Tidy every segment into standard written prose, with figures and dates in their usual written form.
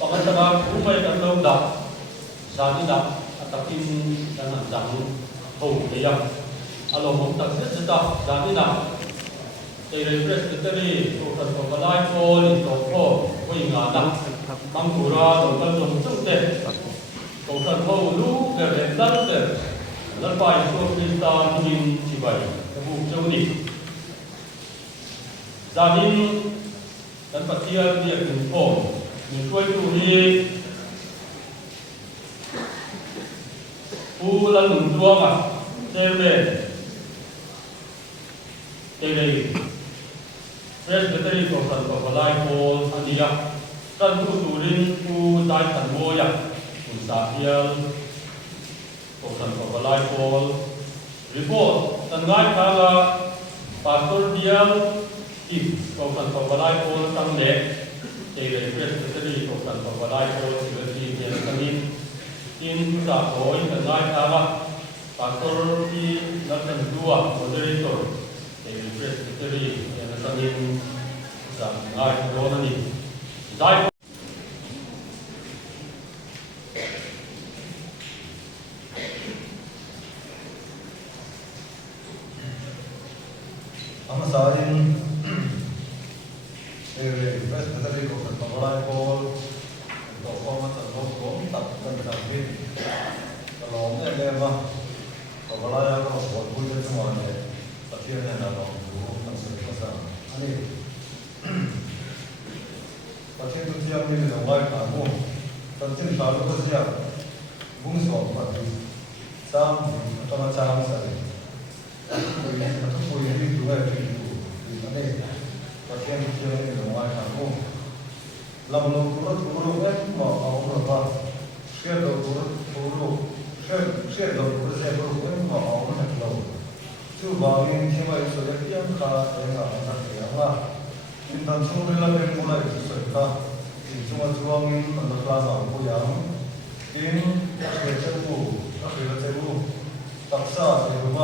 Pangalawa, umay ng lawda sa nila at aking nanandang kaya alam mo tagsisita sa nila kay Presbytery so kan pamalay ko ito ko nga na mangkura ng kalong sute so kan po lu gagandante lalpay so kita naging sibay nabuksaw ni zanin dan patiyan niya kung mình quay tụ đi u là lủng chuông à trên về Presbytery của phần của Lai cô anh đi ạ căn tu tụ linh u đại thần mua ạ cùng xã hiền của phần của Lai cô report tận ngay khá là pastor Dian kịp của phần của Lai cô tăng lệ Presbytery của phần của Lai cô chữa trị hiện tăng in xã hội tận ngay khá là pastor đi là thần đua moderator Presbytery yang tangin sa ay corona ni dai amasarin Presbytery ko sa paglalay ko ito ko matalog ko tapos tapos kalau na lema paglalay ko wag ko yung sumali Akhirnya dalam guru langsung pasang. Ani, pasien tu siap ni dalam wajah kamu. Pasien selalu bersiap. Bungsu pasti. Sam atau macam saya. Aku ini juga itu. Ani, pasien tu siap ni dalam wajah kamu. Lalu guru kan mau apa? Share guru. Share guru saya guru kan mau apa nak tu bangin cuma itu saja yang khas yang anak yang lah. Intan semua dalam mulai itu saja. Cuma bangin tentang lama aku yang ini cebu taksa cebu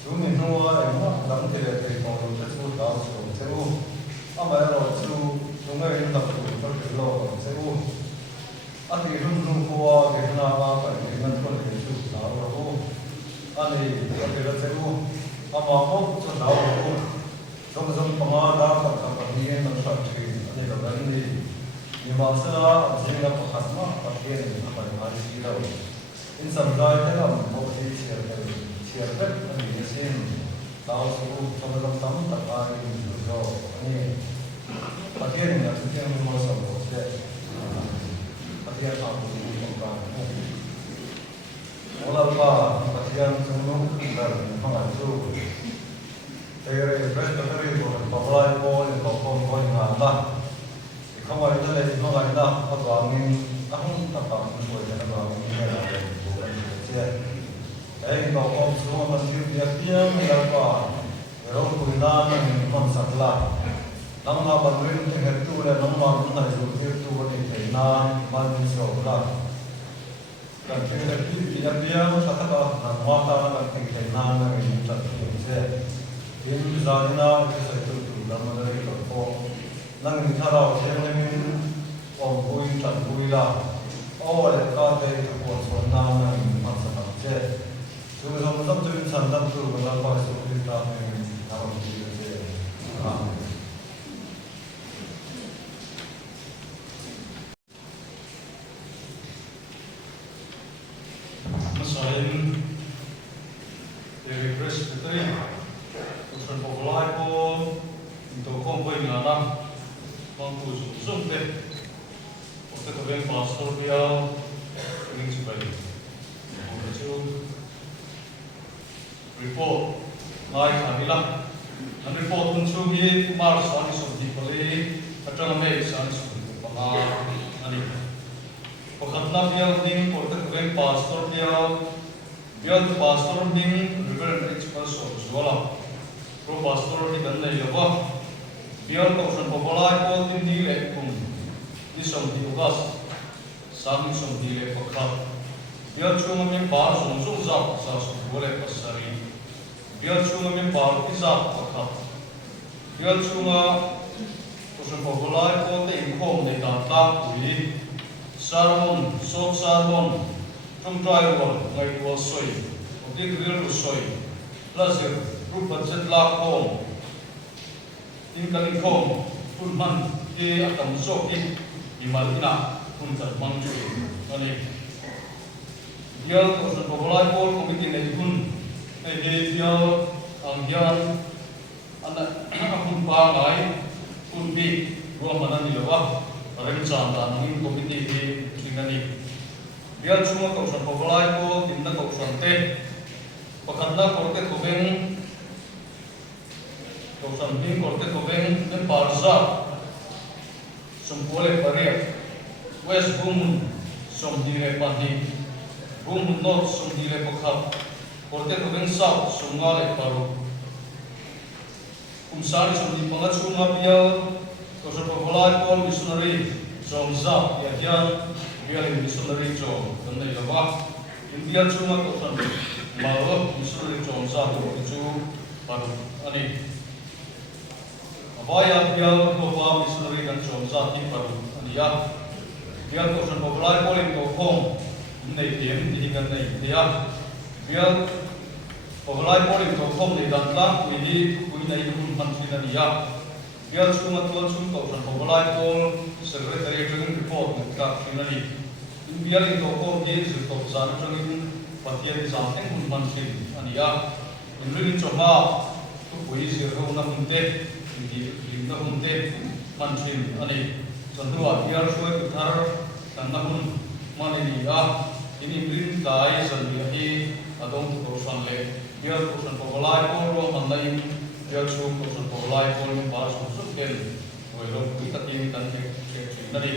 cuma nuwa yang dalam tidak terkongsi cebu tahu cebu. Apa yang cebu cuma ini tak terkilo cebu. Ati rumah kuah kenapa apa dengan pun itu tahu aku. Ani kita cebu. Ama ko to daw ko som pangada ka kapanian ng factory ani ka ni masa jinga ko khasma pakien ni pa ni daw in samdai ta mo ti share ani sin daw ko som tam ta ka ni do ani pakien ni tin mo so ko se pakien pa ko ni ka Olah pakaian semua dan pengacu. Saya Presbytery bukan pakai pon, pakai apa. Kalau itu lagi pakai apa, bangin, aku tak tahu sesuatu yang bangin ada bukan saja. Kalau semua masih dia apa, orang Buddha yang masalah. Nama bangun dengan itu dan nama mana itu boleh na manusia dan kita dia kata mata dan keinginan yang terjadi. Ini misalnya kita itu dalam dari itu, nang cara orang ini orang dan buila, orang kata itu konsonan yang masalah je. Sebab tu insan tu berapa sesuatu yang harus dilakukan. Masahin dari Presbytery urusan populai ko untuk kompoi ngana mampu sumpe waktu tu yang pastor dia ingin sebagai itu report naik anilah dan report untuk ini mars ani seperti kali katanya Mei ani seperti apa ani Pagkatna biya ding porta kaweng pastor biya pastor ding Reverend H. Pastor Zola pro pastor di kanna yawa biya kausan popolai ko din dile kung nisom di ugas sami som dile pakha biya chunga min par sumsum zap sa sugole pasari biya chunga min par izap pakha biya chunga kausan popolai ko te inkom de ta ui Sarmon, Sok Sarmon, Trong Drywall, Ngai Wall Soy, Big Real Soy, Lazir, Rupat Zetlak Home, Inkaling Home, Pulman, Ke Atam Soki, Imalina, Puntat Mangju, Ani. Dia Kausan Populai Pol, Komiti Nekun, Dia Angyan, Anak Akun Pangai, Punbi, Ruamanan Ilawa, Remcanda, Nangin Komiti Singani. Dia cuma Kausan Populai Pol, Timna Kausan Te, Pakatna Korte Kobeng, Kausan Bing Korte Kobeng, dan Parza, Sumpole Pariak, West Bumun, Somdire Pandi, Bumun North, Somdire Pakap, Korte Kobeng South, Sungale Paru. Kumsari Somdi Pangat Sunga Pial, Kausan Populai Pol Missionary, Somza, Yadian, Bialing Missionary Jom, dan Ilawa, India cuma Kausan Malu Missionary Jom Satu, itu baru ani. Abaya Bial Bawa Missionary dan Jom Satu baru ani ya. Bial Kausan Populai Pol itu Hong, ini dihikan dia. Bial Populai Pol itu Hong di Dantla, ini itu Menteri dan dia. Bial cuma Tuan Sun Kausan Populai Pol Secretary Training Report dekat ini. Bial itu Hong dia itu sana training Patian di samping Menteri dan dia. Ini cuma tu polisi orang Menteri di Menteri Menteri ani. Tentu biar suai putar dan namun mana dia ini brin kai sendiri atau perusahaan le biar perusahaan Populai Pol mandai biar perusahaan Populai Pol bahas susukan boleh kita tinggal nanti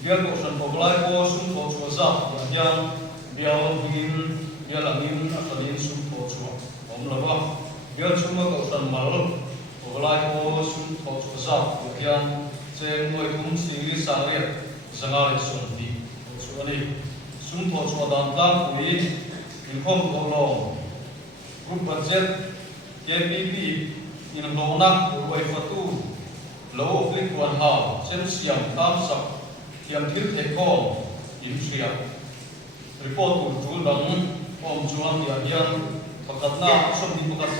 biar perusahaan Populai Pol sumber cuaca yang biar langin asalin sumber cuaca omlaba biar cuma perusahaan mal Populai Pol sumber cuaca yang Moi kum siri sangriat sangali sundi suani sumpo suadanta kui ilkom kolong group budget KPP in lona wai fatu low click one half sem siam tam sak kiam thil theko in sia report tu dang om chuan ya yan pakatna somni pakat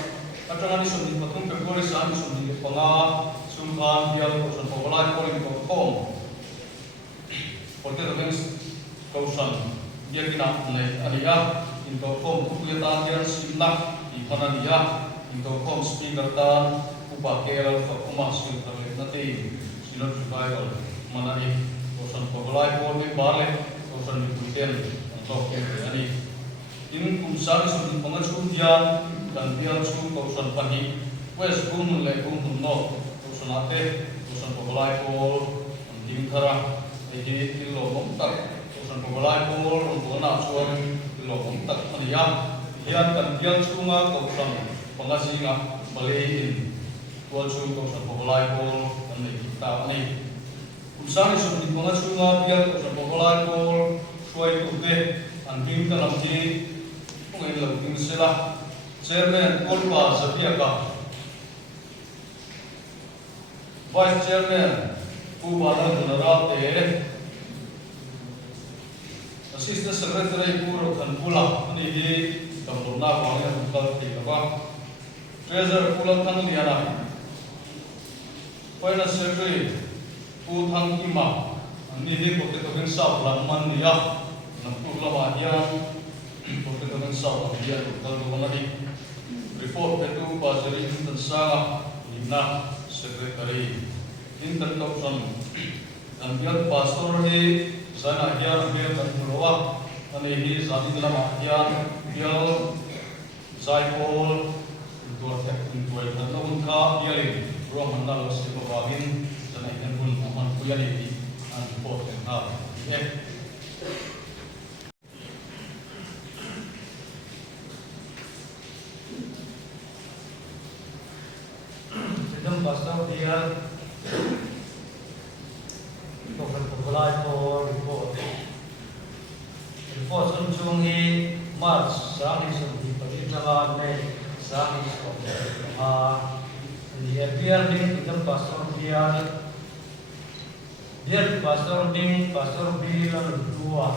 atangani somni patum February san somni panga Sumpan Bial Kausan Populai Pol Infocom, Porte Defense Kausan dia kena nilai alia Infocom kuliah dia simnak di mana dia Infocom speaker tan upakel fakumah speaker nanti silat survival mana ini Kausan Populai Pol balik Kausan dibuatkan untuk ini ini kumsari sudah pengasuh dia dan Bial Kausan Pagi West Bumun le Bumun North Sonate, Kausan Populai Pol, Timkara, ini kilo montak, Kausan Populai Pol, untuk nafsuan kilo montak, maniam, hian dan hian sunga Kausan pengasinga beliin, tuan Kausan Populai Pol, dan kita ini, usai sudah pengasinga hian Kausan Populai Pol, suai kute, anjing dalam di, mungkin lebih silah, Chairman Kolpa Zapiaka. Vice Chairman Pubala Generate, Assistant Secretary Puro Kanpula, ini Kamluna Wangya Bukal Tikaba, Treasurer Pulang Tangliana, Finance Secretary Putang Ima, ini Potekabin South Lakman Dia, Nampula Wahyan, Potekabin South Dia Bukal Dumanadi, Report Petu Pasari Tensanga, Lina. Secretary Intan Kausan dan biar pastor di sana dia biar kantorwa dan ini zanin lama dia biar Zaipol untuk dan unka dia ini ruang mandal sebabin dan ini pun aman kuya ini anpot kenal Pastor dia Kausan Populai Pol report sumsung hi March sang hi sumdi pagitlawan may sang hi di appear din itong pastor dia Dear Pastor Ding, Pastor Bill, and Lua,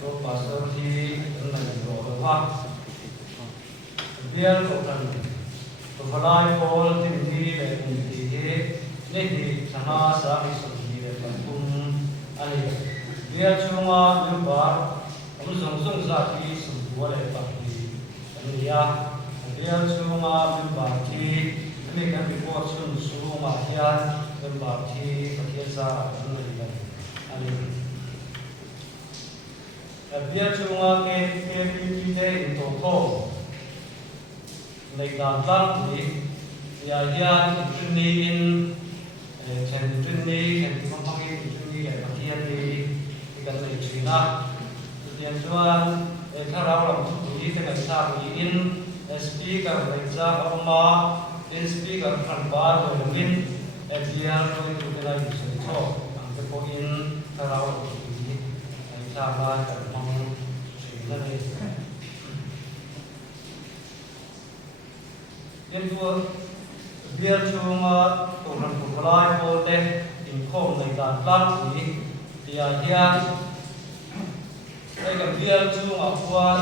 to Pastor T, and Lua. Dear Open, to Valai Paul, Timothy, and Timothy, Nidhi, Sana, Sami, Sophie, and Pum, and Dear Chuma, Lumbar, and Song Saki, Sumbual, and Papi, and Lia, and Dear Chuma, Lumbar T, and make a report soon, Suma, Hian, Lumbar T, Pakiasa, and Dear Chuma, KPT, in Toko. Like that, the idea in can Trinity and Company Trinity and Machiavelli, the China, the Antoine, a Carol of Ethan and Sami in a speaker like Zahoma, in speaker from Bar and Win, and the other to the light talk, and the point Carol of and Saba and Mong China. Therefore, Dear Chuma, Toran Kukulai, Pote, in Kom, like that, Latly, the idea, like a Dear Chuma, Puan,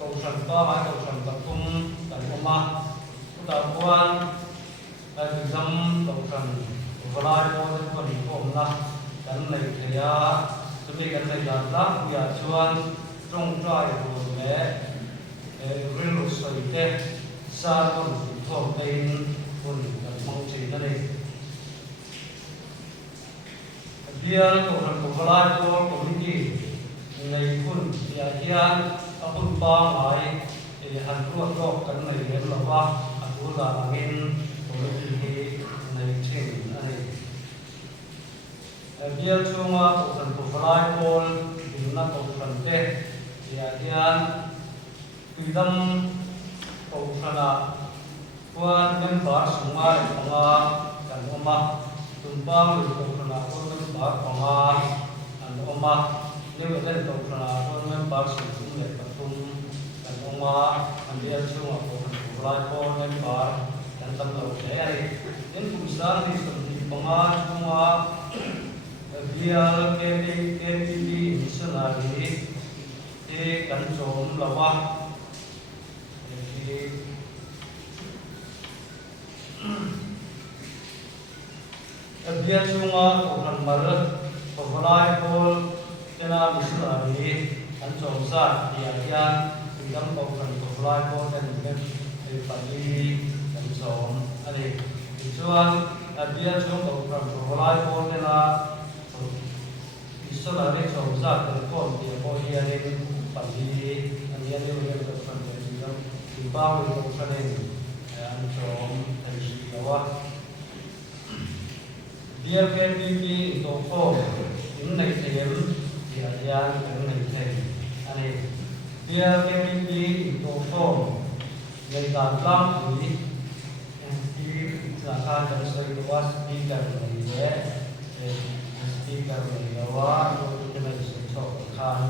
Toran Kama, Toran Katum, Tanoma, Puan, like Zam, Toran Kukulai, Pote, Pony Komna, then like Kaya, to make a like that, we are Chuan, Strong Dry, Real Solitaire. Sa con thuộc tên con mong chỉ là đây. Bia của thằng của Lai của community này kun bia kia apun ba mai han ruột ruột cái này nên là qua aku là ngin community này trên này. Bia chung của thằng của Lai của chúng ta của thằng thế bia kia tùy tâm Kana kuan member semua panga dan oma tumpang di kana kuan member panga dan oma ni betul tu kana kuan member semua patung dan oma ambil semua kuan mulai kuan member dan tamu saya ini pusat di panga semua biar KPP misalnya kan som lawa Bia Chuma, Okan Marat, Pagulai Paul, Tena Missionary, and Chomsa, Diakian, Young Okan Pagulai Paul, and Pali, and so on. And Chuan, Bia Chuma, Okan Pagulai Paul, Tena Missionary, Chomsa, and Paul, the Podianing, Pali, and the other way of the Power of Training and from Tayshiawa. Dear KPP to form in the table, the Adian and the table. And dear KPP to form, they got lucky and the kind of say to us, speaker, speaker, Khan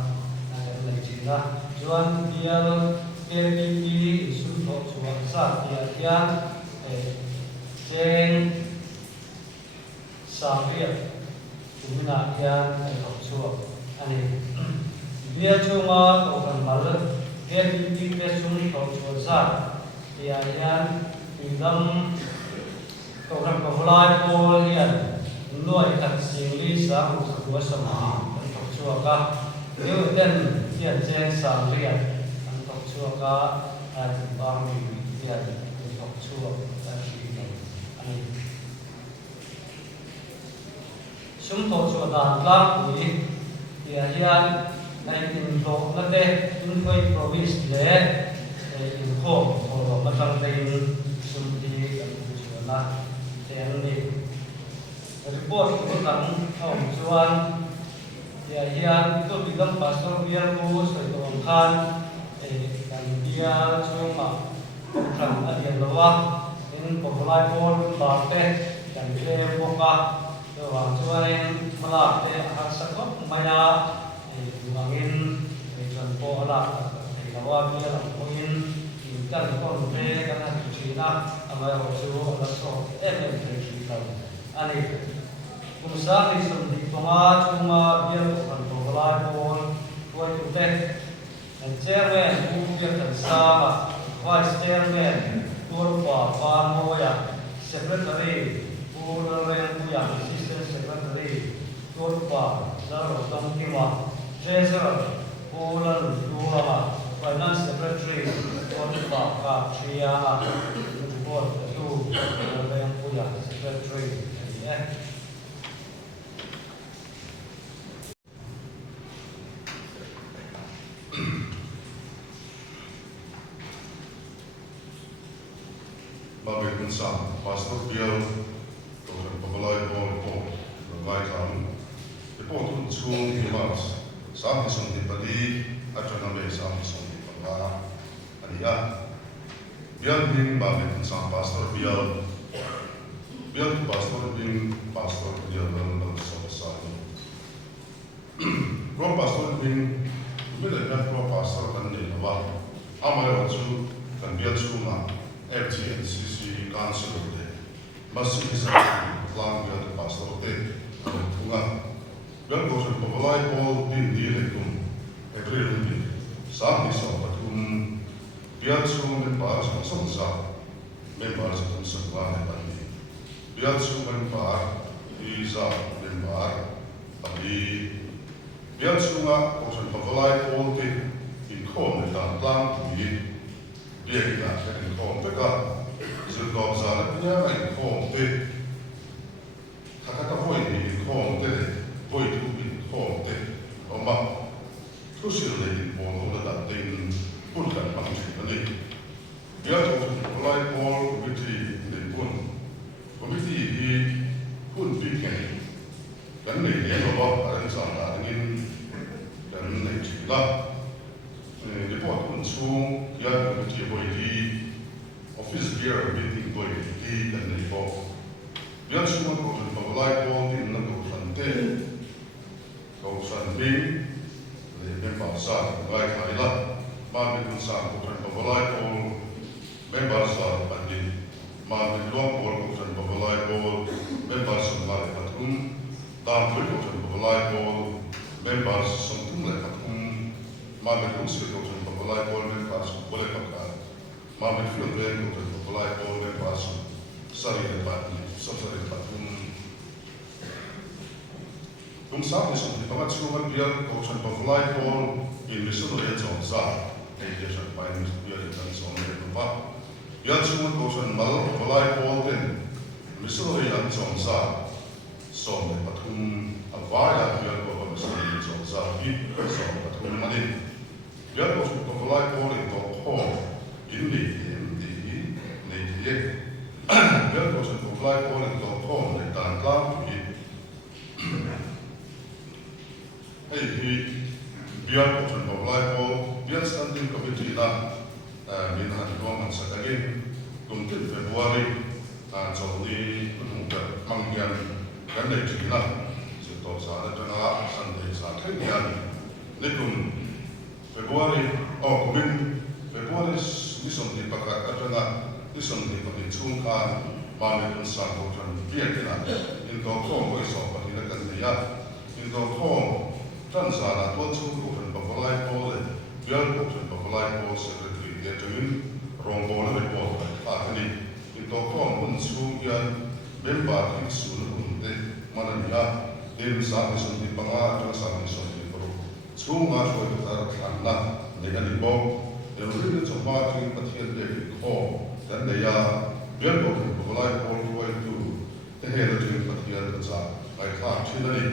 and the China. Joan dear KPP isu suatu saat dia Jeng Samir guna dia suatu ani dia cuma bukan malu KPP kesum suatu saat dia dalam program pemulai polian luar taksili sama sebuah sama suatu dia dan dia Jeng Samir Suaka dan bami dia untuk suak dan ini. Sumto suaka dan ini dia naik untuk nanti info provinsi le info kalau macam lain sumti dan suaka ini report tentang Juan dia itu bilang pastor biar bus itu kan dan dia cuma bukan ada luar ini pemulai pun partai dan dia buka luar cuain melatih hasil banyak mungkin contoh lah luar dia lakuin kan konflik karena China apa yang suruh ada so terjadi ani กุศลที่สมดิปงาจุมาเบียร์กันตัวลายบอลตัวตุเตอันเจอร์แมนผู้เบียร์กันซาบะไวส์เจอร์แมนตัวป่าปานโมยาเซกเรตารีผู้เรียนผู้อย่างซิสเตอร์เซกเรตารีตัวป่าลาโรตังกิมาเทรเซอร์ผู้ลาลุดูฮาไฟแนนซ์เซกเรตารีตัวป่ากาเชียร์ทุกคนตัวเรียนผู้อย่างเซกเรตารีBabel kun sam pastor bial to pabalai po po lai kam e po tu chung ki mas sam ki song di pali atana me sam ki song di pala ania bial bin babel kun sam pastor bial pastor bin pastor bial no so sa ro pastor bin bila pro pastor kan ni wa amara chu kan bial chu ma FGNCC Council of the Masjid Islam the Pastor of the Tunga. Well, goes to Pavalai Paul in the Electum, every little some is of Patum, Piazum and Pars of Sonsa, members of Sanguan and Bandi. Piazum and Par is a member of the Piazuma was a Pavalai Paul in Corn and Plan to be. Dia kita akan kom peka, sebab sana punya main kom te, kakak boy ni kom te, boy tu ni kom te, oma, tu sila ni pun orang dah tin pun kan macam ni. Dia tu mulai pol komiti ni pun, komiti ni pun bikin, dan ni orang ada sana ingin dan ni cila. Di pot pun sung, ya komiti boy di office beer meeting boy di dan ni pot. Dia semua kau pabalai pol di nak kau sante, kau sante, member sah baik marilah. Mami pun sah kau pabalai pol, member sah banding. Mami luang pol kau pabalai pol, member sah lari patung. Dan pun kau pabalai pol, member sah tung lari patung. Mami pun sih kau pabalai pol member sah boleh pakai. Mami pun kau pabalai pol member sah sari lepas ni, sari lepas ni. Tung sah ni semua tempat semua biar kau pabalai pol in misalnya dia jauh dia sampai biar dia semua lepas. Biar semua kau malu pabalai pol ten misalnya dia jauh semua lepas tu apa yang biar kau misalnya jauh ini semua lepas tu mana? Biar kau pabalai pol itu kau ini biar kau pabalai pol itu kau letak dalam ini. Biar kau pabalai pol biar standing committee lah minat doang sekali untuk Februari jadi untuk manggian kan dari China setelah saat jangka sampai saat ini lekun Februari kemudian Februari nisam dipakai kerana nisam dipakai cungkan balik pensang bukan biar kita untuk kau besok pagi nak dia untuk kau dan saat tuan cungkan pabalai pol biar bukan pabalai pol sekretari dia dengan rombongan report ini untuk kau mencungkan member isu untuk mana dia dia sampai sampai pengajar sampai sampai baru cuma soal terkena dengan ibu yang beri cepat dengan petian dari kau dan dia biar bukan pabalai pol itu terhadap dengan petian tercak baik China ni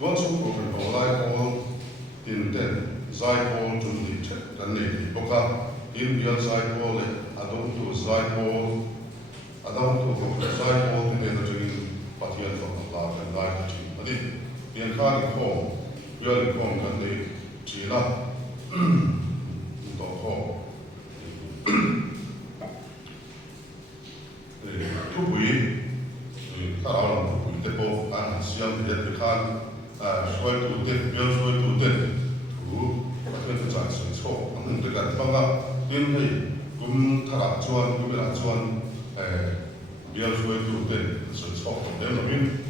tuan bukan pabalai pol inten zai pol jumlah cek dan ni bukan biar zai pol ada untuk zai pol ada untuk zai pol terhadap dengan petian tercak dan lain macam ni yang kali kau biar kau kan di China untuk kau tubui kalau tubui depo siang dia tekan suai tu dep biar suai tu dep tu macam tu jangan sesuatu namun dekat bangga dia ni kum tarak cuan kum berak cuan biar suai tu dep sesuatu dia lebih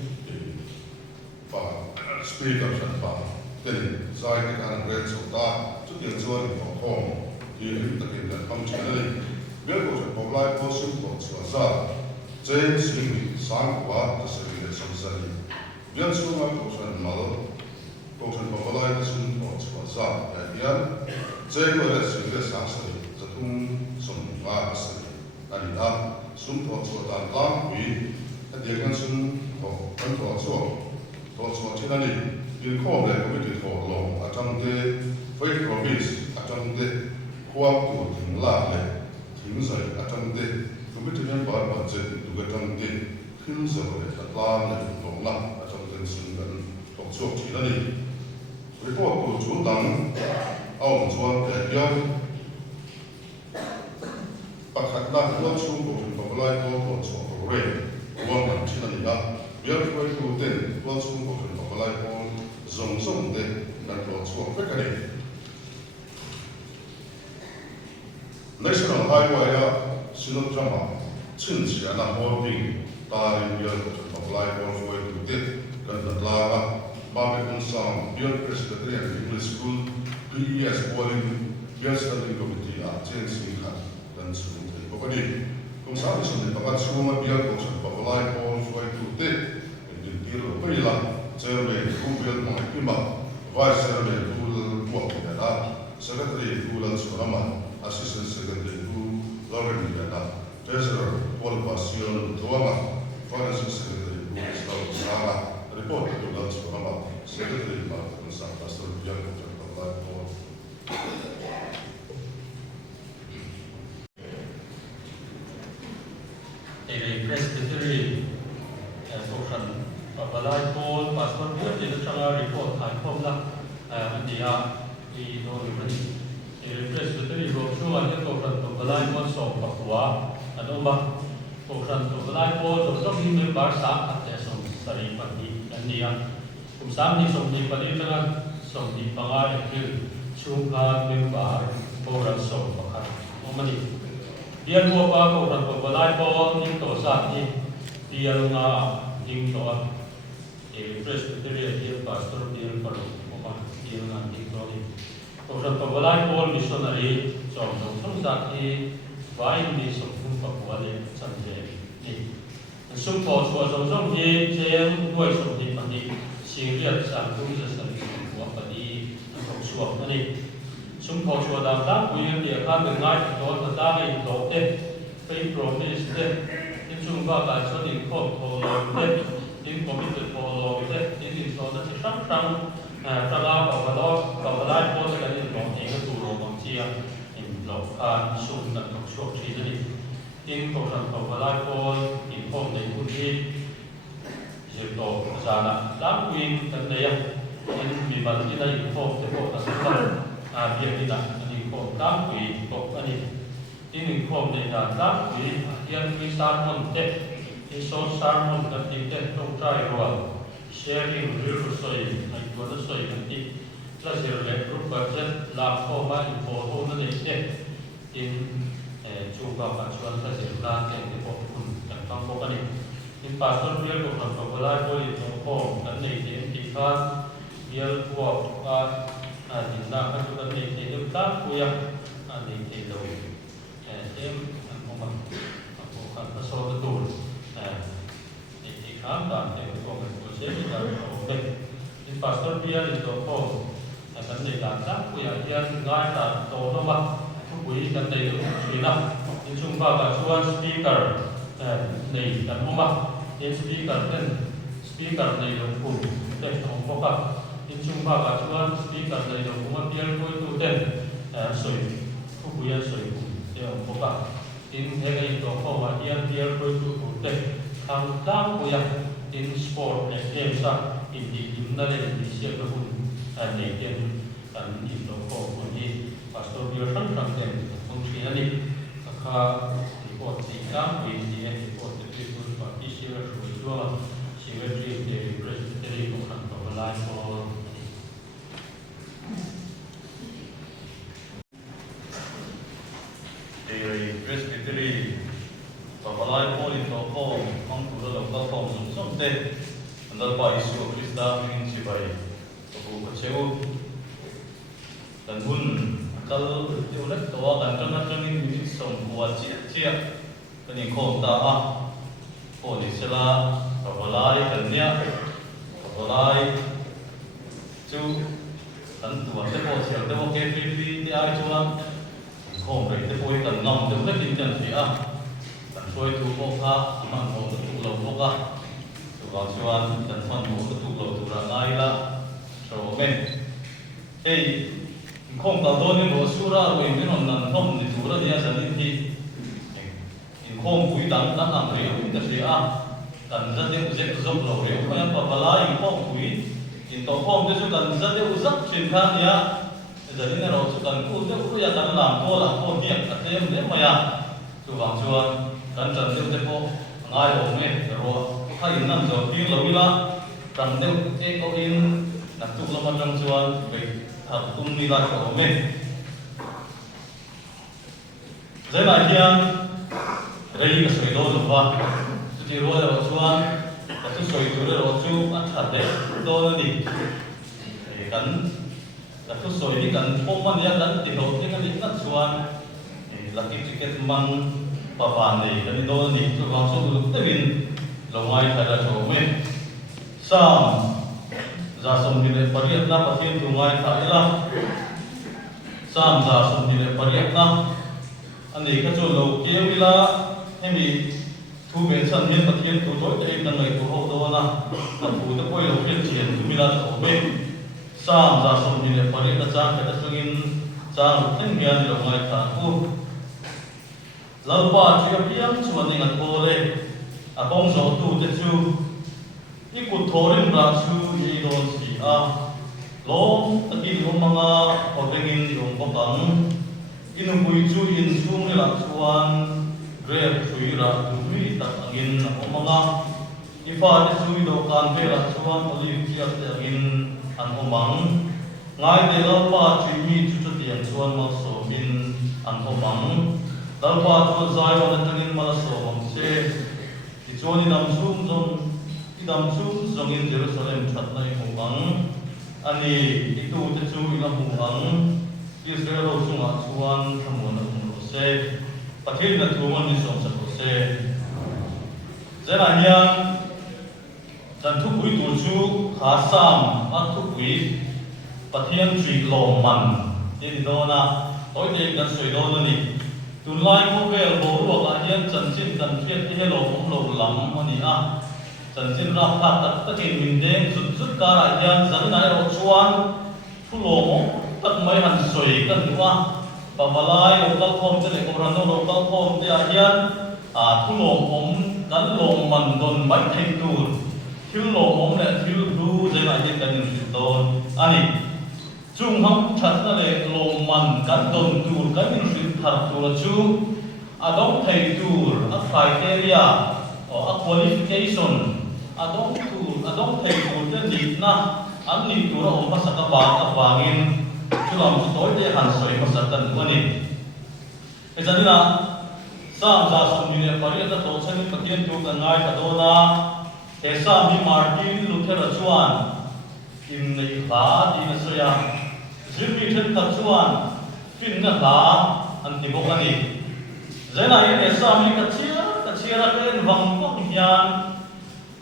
speaker ฉันฟังเป็นสายการเรียนสุดตาจุดเดียวส่วนของห้องที่ริมตะเกียงและคำเชื่อเลยเรื่องของฉันพบไล่พอสุดของชัวซาเจนสิ่งสร้างกว่าจะเสด็จสมศักดิ์เรื่องส่วนของฉันมาแล้วของฉันพบไล่พอสุดของชัวซาอย่างนี้เจนก็ได้สิ่งที่สร้างสรรค์จะทุ่งสมว่าสรรค์นั่นเองสุนทรชัวตานล้างวิเดียกันสุนของกันทรชัวที่นั่นนี่ยินข้อเลยก็ไม่ติดต่อลงอาจารย์เดฟเฟย์โรบิสอาจารย์เดควบตัวถึงลาเลยถึงใส่อาจารย์เดก็ไม่ถึงบาดบาดเจ็บดูอาจารย์เดขึ้นใส่เลยตัดลาเลยลงละอาจารย์เดซึ่งกันตกช่วงที่นั่นนี่รีพอร์ตตัวชุดดังเอาชวนแต่ย้อนปัจจัยหลักล้วนชุ่มตัวถึงตัวไล่ตัวช่วงตัวเร่รวมกันที่นั่นนี่นะเดี๋ยวช่วยดูเด่นล้วนชุ่มตัวถึงตัวไล่ตัวส่งเด่นนั่นตัวช่วงเป็นกันเอง National Highway สินค้ามาชิ้นเสียน้ำหัวปิงตาลินเบียร์ตัวไล่ตัวช่วยดูเด่นกันตัดลาบาเป็นคนสร้างเบียร์ Presbyterian English School PES Bowling เบียร์ Standing Committee เจนสิงห์กันสุดที่ปกติคงสร้างสิ่งที่ประกาศช่วงเบียร์ของฉันตัวไล่ตัวช่วยดูเด่นเป็นที่เราไม่ละเจอเรื่องผู้เบียร์มาให้มา Vice Chairman Rule พวกนี้นะ Secretary Rule ส่วนมัน Assistant Secretary Rule Lauren นี่นะ Treasurer Paul Passion ตัวมัน Finance Secretary Rule สาวสาว Report ตัวนั้นส่วนมัน Secretary มาเป็นสังกัดส่วนเบียร์ของฉันตัวไล่ตัวPresbytery Social Balai Paul Pastor Buat di dalam report hari komlah dia di Nolani Presbytery Social ada Social Balai Paul so Papua ada mbak Social Balai Paul so ini member sah ada so sari pagi dan dia kumsam ni so ni pada dengan so di pangai itu cuma member orang so pakar Omani dia dua pak orang Balai Paul ni to sah ni dia ngah King Toa, Presbyterian dia pastor dia perlu, dia nanti kalau orang Papua Paul missionary, contoh sakti, baik di sumber Papua ni sampai ni. Sumber suasana ni jeng dua sumber ni, sehingga sanggup sesuatu Papua ni untuk suap ni. Sumber suasana tak punya dia kan dengar itu tentang itu deh, promise deh. Sumber bahasa ni kau tolong deh, ini komite tolong deh, ini soalnya sekarang kalau Papua Paul sekali orang ini turun manusia, ini lokal sumber dan suap sini, ini orang Papua Paul, ini kau dari jadi sana, lakuin tentang ini dibantu dari kau tepuk asal, biar tidak ini kau lakuin kau ini kau dari lakuin yang bisa montek, iso sarmon nanti teh try roll, sharing real soi, naik dua soi nanti, plus group budget lapor info nanti teh in juga pacuan plus yang dipotong dan pangkokan in pastor real bukan popular boleh toko nanti tikan real buat tindak itu nanti itu tak punya nanti itu bukan pasal betul. Ikan dan ekonomi proses dan oke. Ini pastor dia itu kok akan diganti punya dia ngai dan tahu nama punya kan itu Cina. Ini cuma bacuan speaker nih dan rumah ini speaker nih itu pun teh apa ini cuma bacuan speaker nih itu rumah dia itu teh soi punya soi dia apa in hega itu apa dia itu teh tang punya in sport game sa in di indale di siapa pun ada game dan itu pun ini pastor dia sang tem fungsi ini maka report kita ini report itu seperti siapa sudah siapa dari Presbytery bukan Papua Paul dari Presbytery Papua Paul itu kau orang tu dalam kau sumber anda pak isu Kristen ini siapa cheu kan hun kal tiu lek to kan ton ton in min som kwa chia kan in khom ta a ko ni sela balai kan nia balai chu kan tua te ko cheu te ko ke fi ti ai chuan khom rei te poi kan ngam te lek in kan fi a kan soi tu ko kha man ho tu lo ko ka tu wa chuan kan fan ho tu lo tu ra ngai la so men ei khom ka do ni ro sura ro in non nan thom ni tu ra dia san ni in khom pui dang dang ang re in ta se a kan za de u je zo lo re ko ya pa bala in khom pui in to khom de su kan za de u zak chin kha nia za ni na ro su kan ku de u ya kan lam ko la ko ni ka tem le ma ya chu wang chuan kan chan de te po ngai ho me ro kha in nam zo pi lo wi la kan de ke ko in na tu lo ma jang chuan be thak tum ni la ko me zai na hian rei ka soi do lo wa tu ti ro lo chuan ka tu soi tu ro chu a that de do ni kan ka tu soi ni kan pom man ya kan ti ho te kan ni na chuan lucky ticket mang pa pa nei kan do ni chu wang so lu te win lo ngai tha da cho me sam za som ni le pariat na pathian tu ngai tha ila sam za som ni le pariat na ani ka chu lo ke wila hemi thu be chan ni pathian tu toi te kan ngai tu ho do na ka thu te poi lo ke chien tu mila cho me sam za som ni le pariat na chang ka ta sungin chang ten ngian lo ngai tha ku lalpa chu piang chuan ni ngat ko le a bong zo tu te chu i ku thorin ra chu i don si a lom taki lo manga hodengin yong bokang inu pui chu in chung ni la chuan grab chui ra tu mi tak angin o manga i fa te chu i do kan pe la chuan oli kia te angin an omang ngai de lalpa chu mi chu chu tiang chuan ma so min an omang lalpa chuan zai wa tangin ma so mong che i chuan i dam sum zong idam chu zongin Jerusalem that nai hung ani itu te chu ila hung Israel ho chunga chuan thamon ro se pathil na thuman ni som sa ro se zera hian chan thu pui tu chu kha sam a thu pui pathian tri lo man tin do na oi te kan soi do na ni tun lai ko vel bo ro ka hian chan chin kan thiet ti he lo om lo lam ani a chan chin ra pha tak takin min deng zut zut ka ra hian zan nai ro chuan thu lo mo tak mai han soi kan wa pa balai o kal khom te le ko ran no kal khom te a hian a thu lo om kan lo man don mai thei tur thil lo om le thil du je na hian kan ni don ani chung ham that na le lo man kan don tur kan ni rin thar tur chu adong thei tur a criteria or a qualification adong thei tur te ni na an ni tur o ma sa ka wangin chulam chu toi te han soi ma sa kan ani e janina sam za sum ni le pari ta to chen patien tu kan ngai ta do na e sam ni Martin Luther chuan in nei kha di na soya zilmi then ta chuan fin na kha an ti bok ani zena e sam ni ka chia ken wang bok hian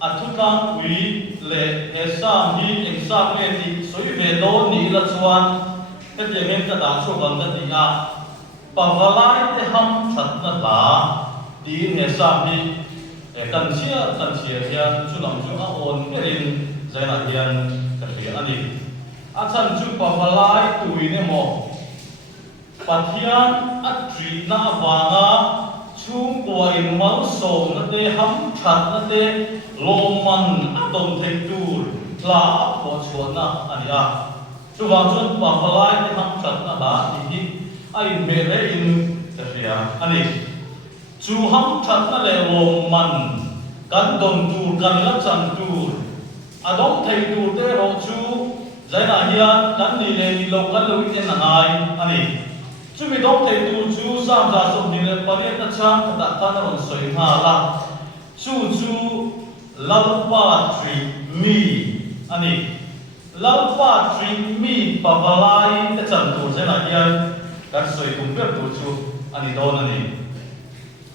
atutang wi le e sam ni exam le ti soi ve do ni la chuan ka je men ka da chu bang da ti a pavalai te ham that na la ti ne sam ni e kan chia hian chu lam chu a on erin zena hian ka ri ani a chan chu pavalai tui ne mo pathian a tri na wanga chung kwa in mal so na te ham that na te loman adom thei tur la ko chona ania chu wang chun pa palai te ham that na la ti ai me le in ta ria ani chu ham that na le loman kan don tur kan la chan tur adom thei tur te ro chu zaina hian kan ni le ni lo kan lo in na ngai ani chu mi dom thei tur chu sam za som ni le pare ta chang ta ta na ron soi ha la chu lalpa tri mi ani lalpa tring mi pavalai te cham tu zena hian kan soi kum per tu chu ani don ani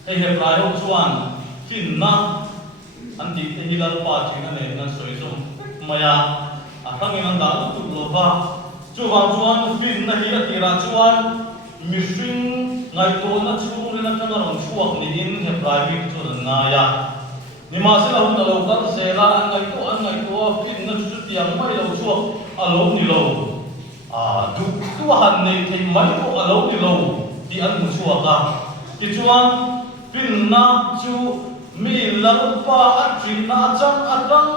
hei he prai ho chuan fin na an ti te hi lalpa tring ane nan soi zum maya a thangin an da tu lova chu wang chuan fin na hi atira chuan mi hring ngai to na chung le na tanga rong chuak ni in he prai mi chu na ya ni ma se la hun lo kan se la an ngai to fin na chu tiang mai lo chuak alo ni lo du tu han nei thei mai ko alo ni lo ti an mu chuak ka ti chuan fin na chu mi lalpa atrin na chang atang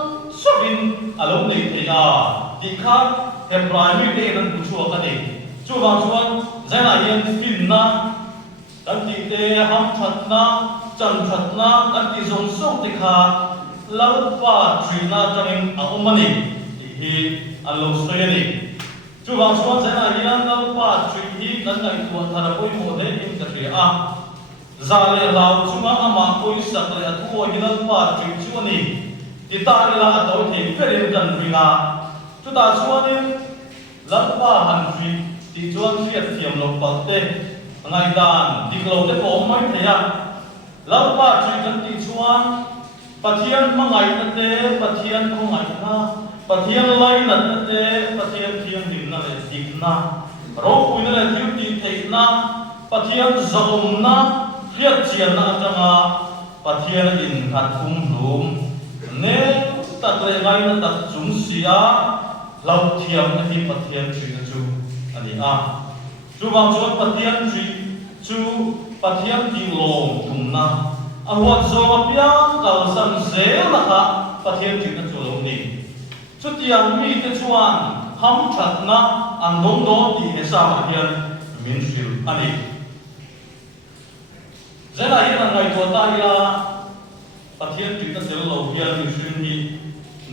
sovin alo nei thei ti kha he prai mi te nan mu chuak ka ni chu wa chuan zena hian fin na kan ti te ham that na chan that na kan ti zong song te kha lalpa trina changin a omani hi alo soyani chu wa chuan zena hian lalpa tri hi kan ngai tu thara poi mo de in ka ri a zale lau chunga ama poi sak le atu hi lalpa tri chu ani ti ta la a to the ferin kan ringa chu ta chuanin lalpa han tri ti chuan riat thiam lo palte ngai dan ti lo te ko mai theya lalpa tri kan ti chuan pathian mangai na te pathian ko ngai na pathian lai na te pathian thiam din na le dik na ro puina le thiu ti thei na pathian zom na riat chian na tanga pathian in khathum lum ne takle ngai na tak chung sia lau thiam na hi pathian tri na chu ani a chu wang chuan pathian tri chu pathian ti long thum na a huat zo piang kal san zel na kha pathian tri na chu lo ni chu tiang mi te chuan ham that na an dong do ti he sa ma hian min sil ani zela hian an ngai to ta ya pathian tri na zel lo hian mi sil ni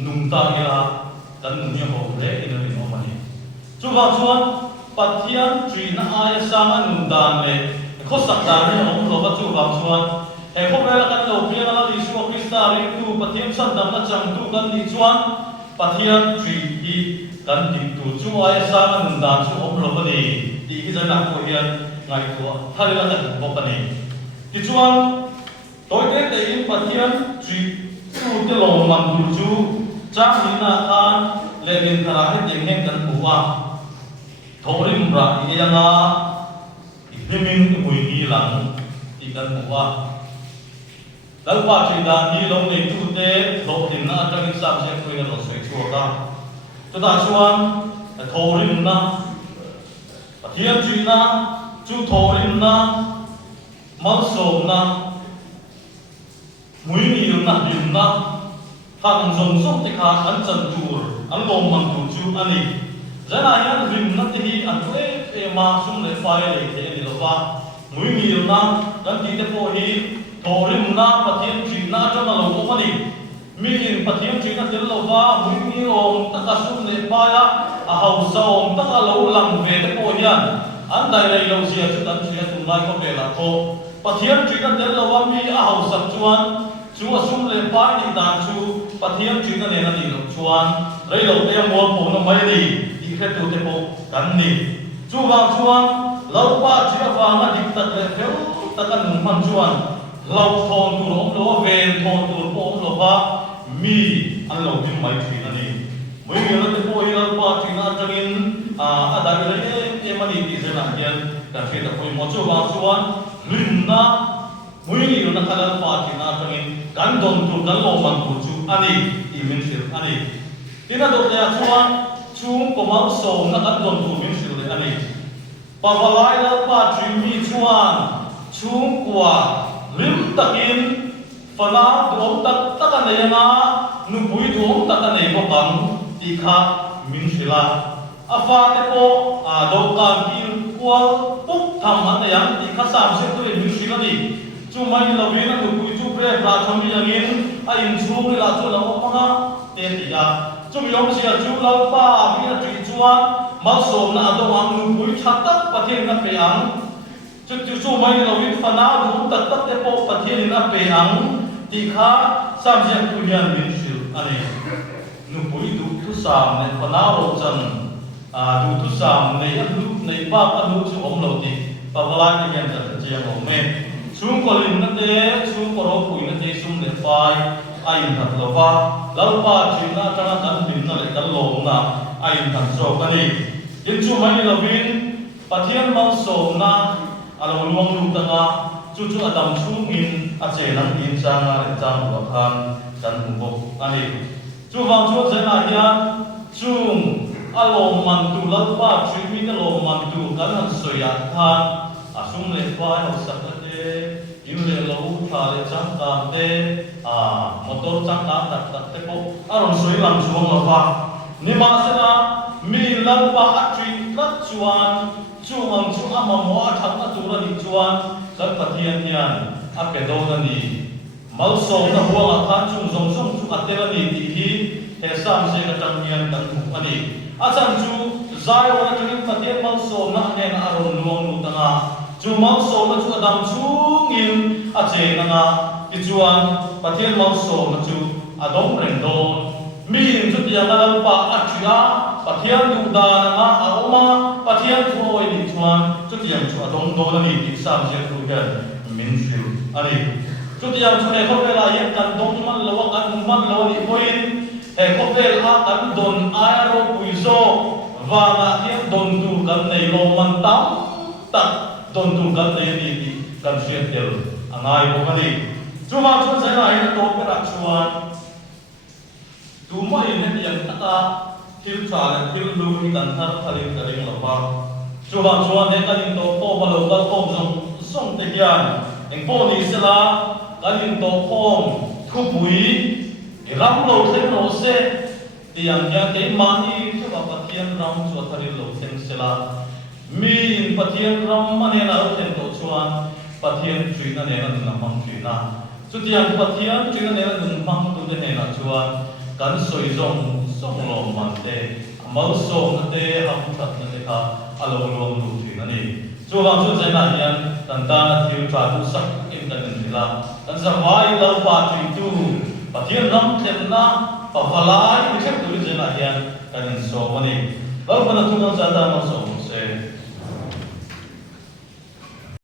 nung ta ya kan nung ya ho le in rin o mani chu wa chuan pathian tri na ai sang an nung dan le kho sak dan ni om lo ba chu wa chuan he kho le la kan lo pian la li su krista ri tu pathian san dam na chang tu kan ni chuan pathian tri hi kan dik tu chu ai sang an nung dan chu om lo ba ni ti ki zana ko hian ngai to thari la kan bo ka ni ti chuan toi te in pathian tri tu te lo man tu chu chang ni na khan le min thara he deng hen kan buwa thorim ra ni yanga himin mui ni lang ti kan buwa lalpa tri da ni lo nei tu te lo tin na tang sa se ko na lo soi chu ka to da chuan thorim na pathian tri na chu thorim na mal som na mui ni na lim na han zong song te kha an chan tur an lom man tu chu ani zana yan rim na te hi an e ma sum le fai le te ni lo ba mui ni na kan ti te po hi thorim na pathian tri na cha ma lo ko ni mi in pathian tri na te lo ba mui ni om ta ka sum le ba ya a hau sa om ta ka lo lang ve te po yan an dai le lo sia chu tan sia tu lai ko be la to pathian tri na te lo ba mi a hau sak chuan chu asum le pa ni dan chu pathian tri na ne na ni lo chuan rei lo te mo po no mai ni ti khe tu te po kan ni chu wa chuan lo pa chi wa ma dik tak le fel ta kan nu man chuan lo thon tu lo lo ven thon tu po lo ba mi an lo mi mai tri na ni moi mi na te po hi lo pa tri na changin a da le e ma ni ti se na hian ka fe ta poi mo chu wa chuan lim na mui ni na khala pa ti na tangin kan don tu kan lo man tu chu ani i min sir ani tina do ya chuan chung ko ma so na kan don tu min sir le ani pa walai la pa tri mi chuan chung kwa lim takin fala dom tak tak ne na nu pui dom tak ne ko kam ti kha min sila afa te po a do ka ki kwa puk tham an yang ti kha sam se tu min sila ni chu mai lo ve na ku chu pre pra thom mi angin a in chu ni la chu lo pa nga te ti ya chu yom sia chu lo pa mi na tri chuan ma som na do ang nu pui that tak pathian na pe ang chu mai lo ve fa na du tak tak te po pathian na pe ang ti kha sam sia ku hian min sil ani nu pui du tu สามในพนาโรจันดูทุสามในอันลุในบ้านอันลุชูอมโลติปะวลาที่ยังจะเจียงอมเมชุมกลินนั่นเองชุมกรปุยนั่นเองชุมเลฟายไอ้หัดลวะแล้วป้าจีน่าจังนันบินนั่นเลยกันลงนะไอ้หัดโซกันนี่ยินชุมให้เราบินปะเทียนมังโซนะอาลงลวงลุตังอ่ะจู่ๆอดัมชุมินอาเจนังอินจางอะไรจางหัวคันกันหุบอันนี้จู่ฟังจู่เจนาเฮียนจุ่มอารมณ์มันตุลัดป้าชีวิตอารมณ์มันตุกันหันสวยทานอาสุ่มเลฟายเอาสักเดยินเลลูทาเลจังตามเดมอเตอร์จังตามตัดเตปอารมณ์สวยหลังช่วงละฟ้านี่มาเสนามีลัดป้าอัจฉริลัดชวนจู่อังจู่อามามัวทั้งอัตุระนิชวนกันปะเทียนยันอาเปโดนันดีมัลโซนะหัวงอาจู่ทรงจู่อัตเตระนีดีฮีเฮสามเซกันจังยันกันหุบอันนี้อาจารย์จู่ใจวันนี้ปะเทียนมัลโซนะเงินอารมณ์ลวงลุตังอาจู่มัลโซนะจู่อดัมจู่งินอาเจนังอากิจวันปะเทียนมัลโซนะจู่อดมเรนโดมีจุดยังนั้นปะอัจฉริปะเทียนดูดานังอาอมาปะเทียนทั่วไอ้ดิชวนจุดยังจู่อดมโดนันนี่ที่สามเซคุกันมินฟิลอันนี้จุดยังจู่ในเขาเวลาเย็นกันดงมันระวังกันมันระวังอีกคนเขาเวลากันโดนอารมณ์ปุยโซวานาเทียนโดนดูกันในโรมันตั้มตัดโดนดูกันในนี่กันเสียเดียวอันไหนพวกนี้จู่มาจู่ใจไหนนั่นโตเป็นรักชวนดูไม่เห็นอย่างนั้นทิลชาและทิลลูที่กันทัดทะเลทะเลหลับว่าจู่มาจู่เนี่ยกันยิ่งโตโตมาลงกันโตส่งเตียนเองโตนี่เสละกันยิ่งโตโตทุบปุ๋ยรำโลเซนโลเซที่ยังยังเก็บมานี่ชั่วปะเทียนรำชั่วทะเลโลเซนเสละมีปะเทียนรำมันเนี่ยเราเห็นตัวชวนปะเทียนจุยนั่นเนี่ยเราหนึ่งมังจุยนะสุดที่ยังปะเทียนจุยนั่นเนี่ยเราหนึ่งมังตัวเนี่ยเราชวนกันสวยจงส่งลมมันเตะมัลส่งนั่นเตะหำตัดนั่นเตะค่ะอารมณ์รวมดูจุยนั่นเองชั่วบางช่วงใจนั้นยังตันตาทิวตาดูสักอินกันนั่นสิละกันสบายเราปะจุยตูปะเทียนรำเต็มนะปะพลายไม่ใช่ตัวเจนาเฮียนกันโซมันเองเราเป็นตัวนั้นจะทำมาส่งเส